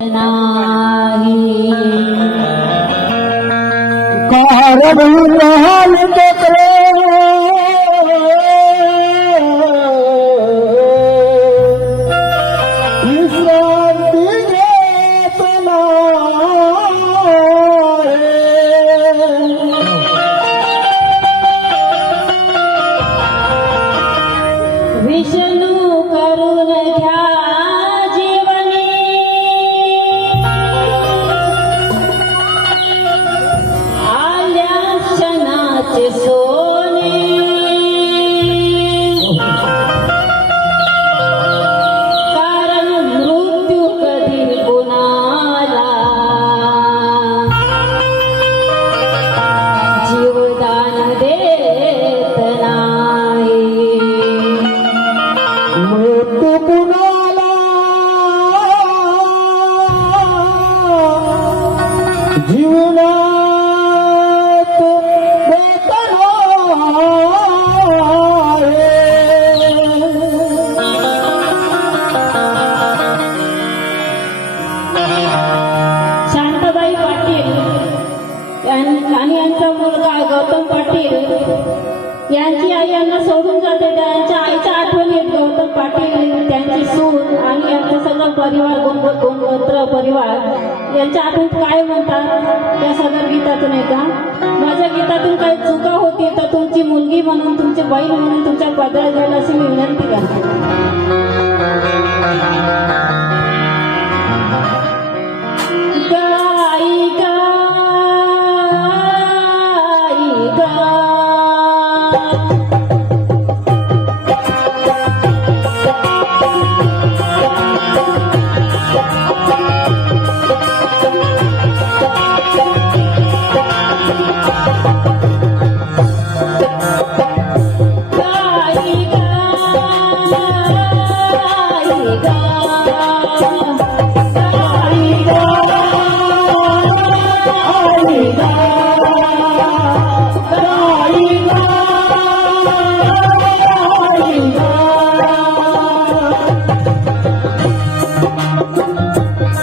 नाही कारभान पकड़े विश्रांति देतना विष्णू करून घ्या जीवनी आल्या क्षणाचे सोने कारण मृत्यू कधी कुणाला जीवदान देत नाही मृत्यू कुणाला जीवनात देतना शांताबाई पाटील आणि यांचा मुलगा गौतम पाटील यांची आई यांना सोडून जाते. त्यांच्या आईच्या आठवणीत गौतम पाटील त्यांची सून आणि यांचा सगळा परिवार गोंगोत्र परिवार यांच्या आठवणीत काय म्हणतात त्या सगळ्या गीतातून आहे का. माझ्या गीतातून काही चुका होती तर तुमची मुलगी म्हणून तुमची बहीण म्हणून तुमच्या पदरात जाईल अशी मी विनंती करते. गाई गाई गा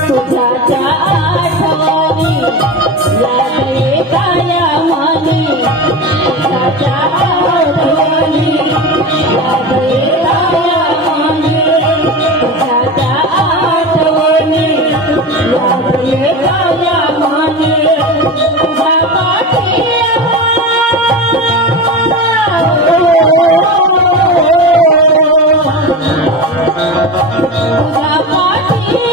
तुझ्या पाठी